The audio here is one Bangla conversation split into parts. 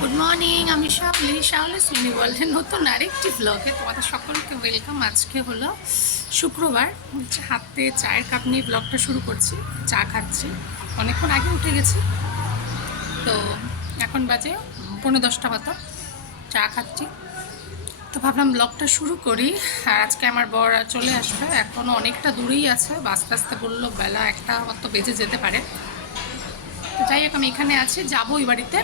গুড মর্নিং, আমি শাওলি সুইনি ওয়ার্ল্ডের নতুন আরেকটি ব্লগে তোমাদের সকলকে ওয়েলকাম। আজকে হলো শুক্রবার, হাতে চায়ের কাপ নিয়ে ব্লগটা শুরু করছি। চা খাচ্ছি, অনেকক্ষণ আগে উঠে গেছি, তো এখন বাজে 9:30 মতো। চা খাচ্ছি, তো ভাবলাম ব্লগটা শুরু করি। আর আজকে আমার বর চলে আসবে, এখনও অনেকটা দূরেই আছে, আস্তে আস্তে বললো বেলা 1টা মতো বেজে যেতে পারে। তো যাই হোক, আমি এখানে আছি, যাবো ওই বাড়িতে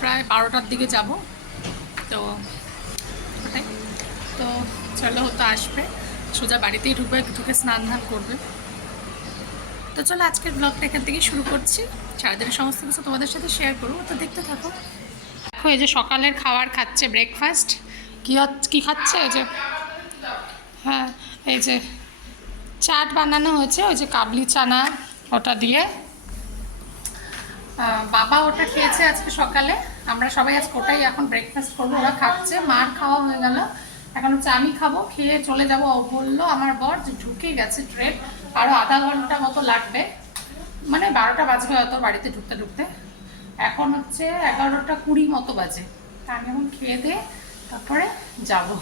প্রায় 12টার দিকে যাব। তো ওটাই, তো চলো, হতো আসবে, সোজা বাড়িতেই ঢুকে স্নান ধান করবে। তো চলো আজকের ব্লগটা এখান থেকেই শুরু করছি। সারাদিনের সমস্ত কিছু তোমাদের সাথে শেয়ার করবো, তো দেখতে থাকো। দেখো, এই যে সকালের খাবার খাচ্ছে, ব্রেকফাস্ট। কী খাচ্ছে? ওই যে, হ্যাঁ, এই যে চাট বানানো হয়েছে, ওই যে কাবলি চানা, ওটা দিয়ে। বাবা ওটা খেয়েছে আজকে সকালে, আমরা সবাই আজকে ওটাই এখন ব্রেকফাস্ট করবো। ওরা খাচ্ছে, মার খাওয়া হয়ে গেল, এখন হচ্ছে আমি খাবো, খেয়ে চলে যাবো। বললো আমার বর যে ঢুকে গেছে ট্রেন, আরও আধা ঘন্টা মতো লাগবে, মানে 12টা বাজবে হয়তো বাড়িতে ঢুকতে ঢুকতে। এখন হচ্ছে 11:20 মতো বাজে, তা আমি এখন খেয়ে দিয়ে তারপরে যাবো।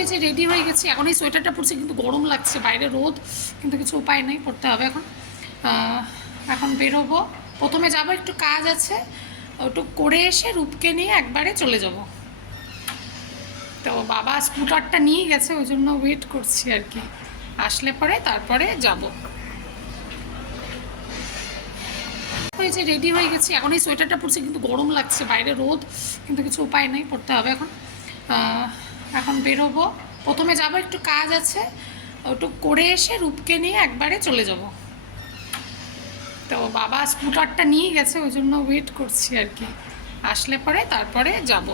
এই যে রেডি হয়ে গেছি, এখন এই সোয়েটারটা পরছি, কিন্তু গরম লাগছে, বাইরে রোদ, কিন্তু কিছু উপায় নেই, পরতে হবে এখন। এখন বেরোবো, প্রথমে যাব, একটু কাজ আছে, ওটু করে এসে রূপকে নিয়ে একবারে চলে যাব। তো বাবা স্কুটারটা নিয়ে গেছে, ওই জন্য ওয়েট করছি আর কি, আসলে পরে তারপরে যাব। ওই যে রেডি হয়ে গেছি, এখন এই সোয়েটারটা পরছি, কিন্তু গরম লাগছে, বাইরে রোদ, কিন্তু কিছু উপায় নেই, পরতে হবে এখন। এখন বেরোবো, প্রথমে যাব, একটু কাজ আছে, ওটু করে এসে রূপকে নিয়ে একবারে চলে যাব। তো বাবা স্কুটারটা নিয়ে গেছে, ওই জন্য ওয়েট করছি আর কি, আসলে পরে তারপরে যাব।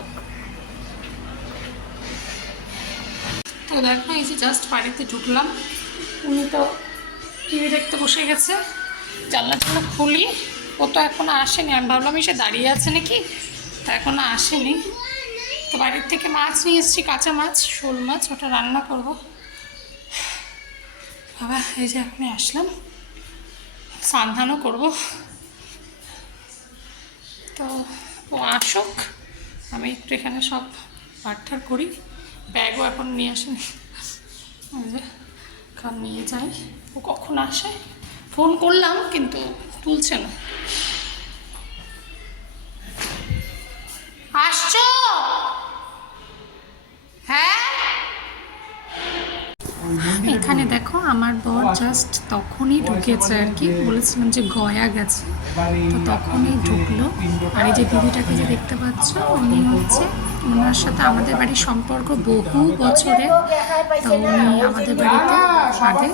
তো দেখো, এই যে জাস্ট বাড়িতে ঢুকলাম, উনি তো টিভি দেখতে বসে গেছে। জানলাটা খুলি, ও তো এখনও আসেনি, আমি ভাবলাম এসে দাঁড়িয়ে আছে নাকি, তা এখনও আসেনি। তো বাড়ির থেকে মাছ নিয়ে এসেছি, কাঁচা মাছ, শোল মাছ, ওটা রান্না করব। বাবা এই যে এখনই আসলাম, স্নানও করবো। তো ও আসুক, আমি একটু এখানে সব পাঠঠার করি, ব্যাগও এখন নিয়ে আসেনি, ওই যে এখন নিয়ে যাই। ও কখন আসে, ফোন করলাম কিন্তু তুলছে না। আসছো? হ্যাঁ, এখানে দেখো আমার বর জাস্ট তখনই ঢুকেছে আর কি, বলেছিলাম যে গয়া গেছে, তো তখনই ঢুকলো। আর এই যে দিদিটাকে যে দেখতে পাচ্ছ, উনি হচ্ছে, ওনার সাথে আমাদের বাড়ির সম্পর্ক বহু বছরে। তো উনি আমাদের বাড়িতে আগে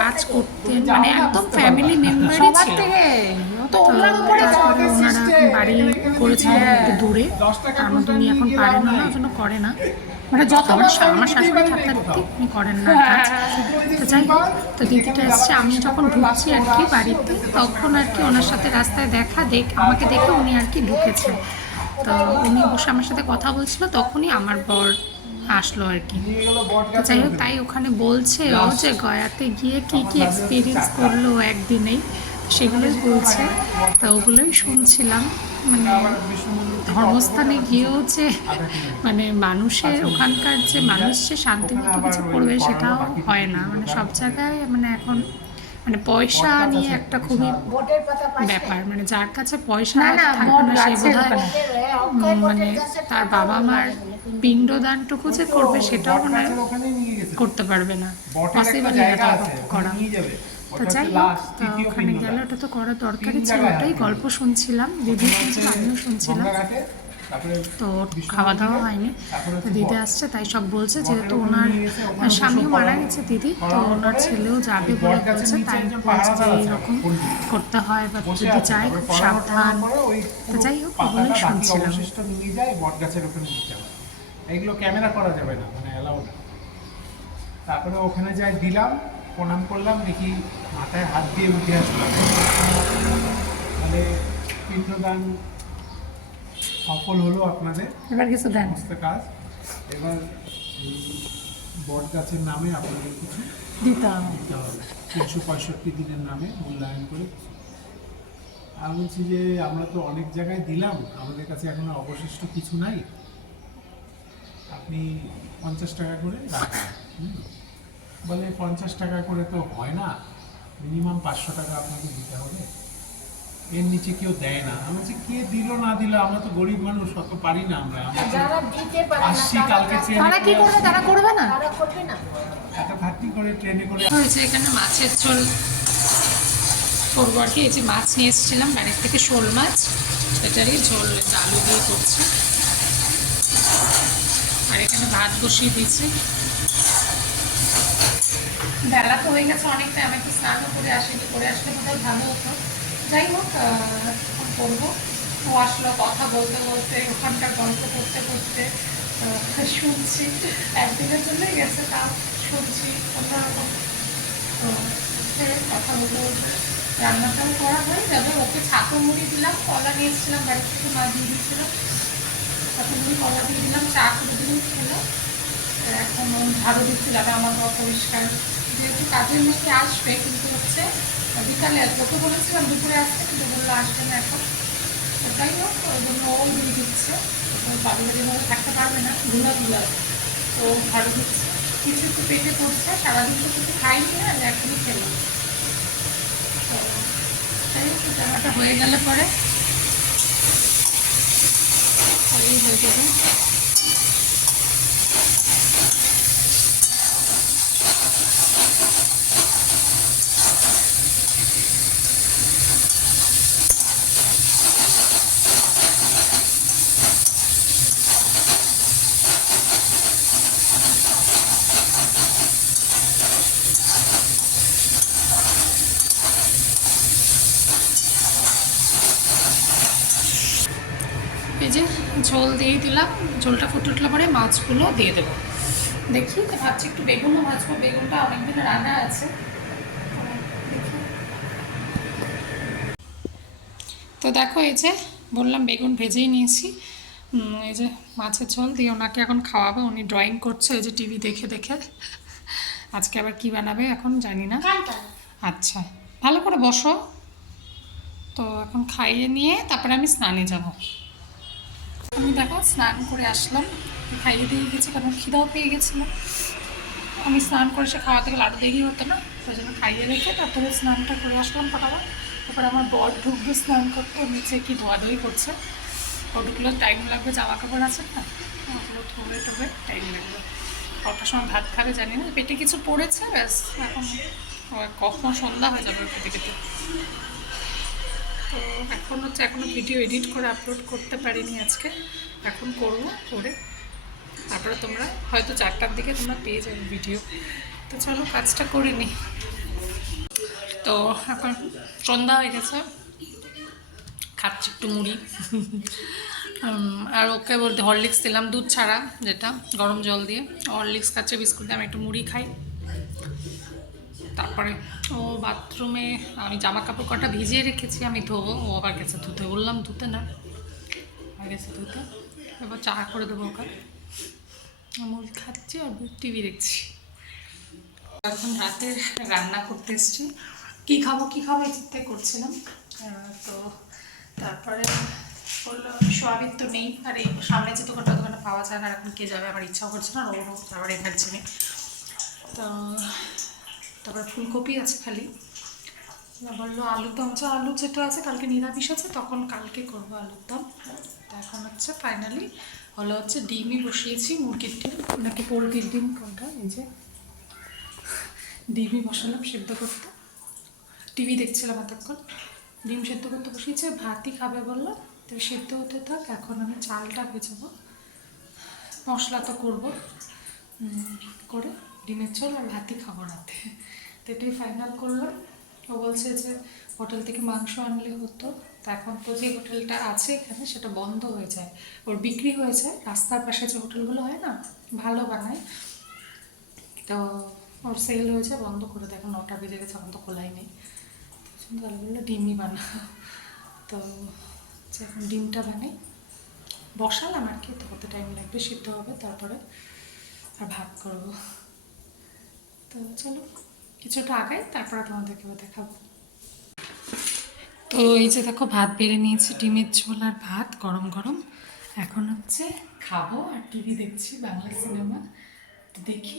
কাজ করতেন, মানে একদম ফ্যামিলি মেম্বারই ছিল। তো তারপরে ওনারা বাড়ি করেছিলেন একটু দূরে, তার মধ্যে উনি এখন পারেন না, ওই জন্য করে না, মানে যত আমার শাশুড়ি থাকতে উনি করেন না কাজ। তো যাই হোক, তো দিদিটা এসছে, আমি যখন ঢুকছি আর কি বাড়িতে, তখন আর কি ওনার সাথে রাস্তায় আমাকে দেখে উনি আর কি ঢুকেছে। তো উনি বসে আমার সাথে কথা বলছিল, তখনই আমার বর আসলো আর কি। তো যাই হোক, তাই ওখানে বলছে ও যে গয়াতে গিয়ে কি কি এক্সপিরিয়েন্স করলো একদিনেই, সেগুলোই বলছে। তো ওগুলোই শুনছিলাম, মানে ধর্মস্থানে গিয়েও যে মানে মানুষের ওখানকার যে মানুষ যে শান্তিমতো কিছু করবে সেটাও হয় না, মানে সব জায়গায় মানে এখন মানে পয়সা নিয়ে একটা খুবই ব্যাপার, মানে যার কাছে পয়সা থাকবে না সে বোধহয় মানে তার বাবা মার পিণ্ডদানটুকু যে করবে সেটাও মানে করতে পারবে না, পসিবল এটা করা। তো যাই হোক, ওখানে গেলে ওটা তো করা দরকারই ছিল, ওটাই গল্প শুনছিলাম, দিদি শুনছিল, আমিও শুনছিলাম। তো খাওয়া দাওয়া হয়নি, তো দিদি আসছে তাই সব বলছে, যেহেতু ওনার স্বামীও মারা গেছে দিদি, তো ওনার ছেলেও যাবে বলে বলছে, তাই বলছে যে এইরকম করতে হয়, বা যদি চায় খুব সাবধান। তো যাই হোক, ওগুলোই শুনছিলাম। এইগুলো ক্যামেরা করা যাবে না, মানে অ্যালাউ না। তারপরে ওখানে যাই দিলাম, প্রণাম করলাম, দেখি মাথায় হাত দিয়ে উঠে আসলাম, তাহলে পিণ্ডদান সফল হলো আপনাদের। এবার কিছু দেন সমস্ত কাজ। এবার বট গাছের নামে আপনাদের কিছু দিতে হবে, 365 দিনের নামে মূল্যায়ন করে আমি বলছি যে আমরা তো অনেক জায়গায় দিলাম, আমাদের কাছে এখনো অবশিষ্ট কিছু নাই, আপনি 50 টাকা করে রাখেন। বলে 50 টাকা করে তো হয় না, মিনিমাম 500 টাকা আপনাকে দিতে হবে, এর নিচে কেউ দেয় না। আমি বলছি কে দিল না দিল, আমরা তো গরিব মানুষ, অত পারি না আমরা। যারা দিতে পারে না আসছি কালকে ট্রেনে তারা কি করবে, তারা করবে না। তারা করবে না। এত ঘাটতি করে ট্রেনে করে হয়েছে এখানে মাছের ঝোল করবো আর কি। এই যে মাছ নিয়ে এসেছিলাম বাড়ির থেকে, শোল মাছ, সেটারই ঝোল আলু দিয়ে করছি। আর এখানে ভাত বসিয়ে দিয়েছি। বেলা তো হয়ে গেছে অনেকটা, আমি একটু স্নানও করে আসিনি, করে আসলে বোধহয় ভালো হতো। যাই হোক, এখন করবো। ও আসলো, কথা বলতে বলতে ওখানকার গল্প করতে করতে শুনছি। একদিনের জন্যই গেছে, তাও শুনছি অন্যরকম। তো কথা বলতে বলতে রান্নাটাও করা হয়ে যাবে। ওকে ছাতু মুড়ি দিলাম, কলা নিয়ে এসেছিলাম বাড়ির থেকে, মা দিয়ে দিয়েছিল। ছাতু মুড়ি কলা দিয়ে দিলাম, চা করে দিলাম, খেলো। এখন ঝাড়ু দিচ্ছিল, আমার ঘর পরিষ্কার। যেহেতু কাজের মেয়েকে আসবে, কিন্তু হচ্ছে বিকালে আসবে। ওকে বলেছিলাম দুপুরে আসতে, কিন্তু বললো আসবে না এখন। ওটাই হোক, ওই জন্য ও দিয়ে দিচ্ছে। বাড়িতে যেভাবে থাকতে পারবে না, ধুলা তো ঝাড়ু দিচ্ছে। কিছু একটু পেটে পড়ছে, সারাদিন তো কিছু খাইনি না, এখনই খেলাম। তো যাই হোক, জামাটা হয়ে গেলে পরে হয়ে যাবে। এই যে ঝোল দিয়ে দিলাম, ঝোলটা ফুটে উঠলে পরে মাছগুলো দিয়ে দেবো। দেখি, ভাবছি একটু বেগুনও ভাজবো, বেগুনটা অনেকদিন রান্না আছে। দেখি। তো দেখো, এই যে বললাম বেগুন ভেজেই নিয়েছি। এই যে মাছের ঝোল দিয়ে ওনাকে এখন খাওয়াবো। উনি ড্রয়িং করছে, এই যে টিভি দেখে দেখে। আজকে আবার কি বানাবে এখন জানি না। আচ্ছা, ভালো করে বসো। তো এখন খাইয়ে নিয়ে তারপরে আমি স্নানে যাব। আমি দেখো স্নান করে আসলাম, খাইয়ে দিয়ে গেছি, কারণ খিদাও পেয়ে গেছিলো। আমি স্নান করে সে খাওয়াতে গেলে আরও দেরি হতো না, ওই জন্য খাইয়ে রেখে তারপরে স্নানটা করে আসলাম ফটাফট। তারপরে আমার বর ঢুকবে স্নান করতে, নিচে কি ধোয়াধুয়ি করছে। ও ঢুকলেও টাইম লাগবে, জামা কাপড় আছে না, ওগুলো ধোবে টোবে টাইম লাগবে। কটার সময় ভাত খাবে জানি না, পেটে কিছু পড়েছে ব্যাস। এখন কখন সন্ধ্যা হয়ে যাবে খেতে খেতে। তো এখন হচ্ছে এখনও ভিডিও এডিট করে আপলোড করতে পারিনি আজকে, এখন করবো, করে তারপরে তোমরা হয়তো 4টার দিকে তোমরা পেয়ে যাবে ভিডিও। তো চলো কাজটা করে নিই। তো এখন সন্ধ্যা হয়ে গেছে, খাচ্ছি একটু মুড়ি। আর ওকে বলতে হরলিক্স দিলাম, দুধ ছাড়া, যেটা গরম জল দিয়ে। হরলিক্স খাচ্ছে, বিস্কুট দিয়ে, আমি একটু মুড়ি খাই। তারপরে ও বাথরুমে, আমি জামা কাপড় কটা ভিজিয়ে রেখেছি, আমি ধোবো, ও আবার গেছে ধুতে। বললাম ধুতে না, আর গেছে ধুতে। এবার চা করে দেবো ওকে। মুড়ি খাচ্ছি আর টিভি দেখছি। এখন রাতের রান্না করতে এসেছি। কী খাবো এই চিন্তা করছিলাম। তো তারপরে বললো সোয়াবিন তো নেই, আর এই সামনে যে দোকানটা পাওয়া যায় না, এখন কে যাবে, আমার ইচ্ছাও করছে না, ওরও আবার এনার্জি নেই। তো তারপরে ফুলকপি আছে খালি। বললো আলুর দম, আলু যেটা আছে কালকে নিরামিষ আছে, তখন কালকে করবো আলুর দম। তো এখন হচ্ছে ফাইনালি হলো হচ্ছে ডিমই বসিয়েছি, মুরগির ডিম নাকি পোলট্রির ডিম কোনটা, এই যে ডিমই বসালাম সেদ্ধ করতে। টিভি দেখছিলাম এতক্ষণ, ডিম সেদ্ধ করতে বসিয়েছে। ভাতই খাবে বললো, তো সেদ্ধ হতে থাক, এখন আমি চালটা ভেজাবো, মশলা তো করবো, করে ডিমের ঝোল আর ভাতই খাবো রাতে। তো এটাই ফাইনাল করলাম। ও বলছে যে হোটেল থেকে মাংস আনলে হতো, তা এখন তো যে হোটেলটা আছে এখানে সেটা বন্ধ হয়ে যায়, ওর বিক্রি হয়েছে। রাস্তার পাশে যে হোটেলগুলো হয় না, ভালো বানায়, তো ওর সেল হয়েছে, বন্ধ করে দেয়। এখন 9টা বেজে গেছে, এখন তো খোলাই নেই। তাহলে বললো ডিমই বানা। তো এখন ডিমটা বানাই, বসালাম আর কি, তো কত টাইম লাগবে, সিদ্ধ হবে, তারপরে আর ভাত করবো। তো চলো কিছুটা আগাই, তারপরে তোমাদেরকে দেখাবো। তো এই যে দেখো ভাত বেড়ে নিয়েছি, ডিমের ঝোল আর ভাত গরম গরম। এখন হচ্ছে খাবো আর টিভি দেখছি, বাংলা সিনেমা। তো দেখি,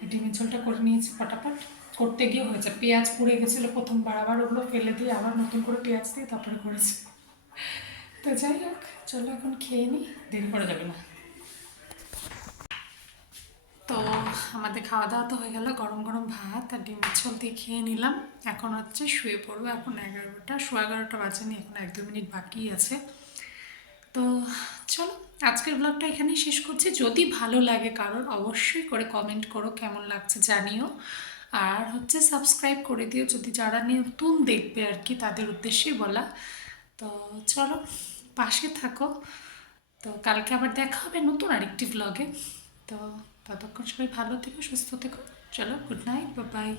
এই ডিমের ঝোলটা করে নিয়েছি ফটাফট। করতে গিয়ে হয়েছে পেঁয়াজ পুড়ে গেছিলো প্রথমবার, আবার ওগুলো ফেলে দিয়ে আবার নতুন করে পেঁয়াজ দিয়ে তারপরে করেছি। তো যাই হোক, চলো এখন খেয়ে নিই, দেরি করা যাবে না। তো আমাদের খাওয়া দাওয়া তো হয়ে গেল, গরম গরম ভাত আর ডিমের ঝোল দিয়ে খেয়ে নিলাম। এখন হচ্ছে শুয়ে পড়বো, এখন 11টা, 11:15 বাজেনি, এখন 1-2 মিনিট বাকি আছে। তো চলো, আজকের ব্লগটা এখানেই শেষ করছি। যদি ভালো লাগে কারোর, অবশ্যই করে কমেন্ট করো কেমন লাগছে জানিও। আর হচ্ছে সাবস্ক্রাইব করে দিও যদি যারা নতুন দেখবে আর কি, তাদের উদ্দেশ্যেই বলা। তো চলো, পাশে থাকো। তো কালকে আবার দেখা হবে নতুন আরেকটি ব্লগে। তো ততক্ষণ সবাই ভালো থেকো, সুস্থ থেকো। চলো, গুড নাইট, বাই বাই।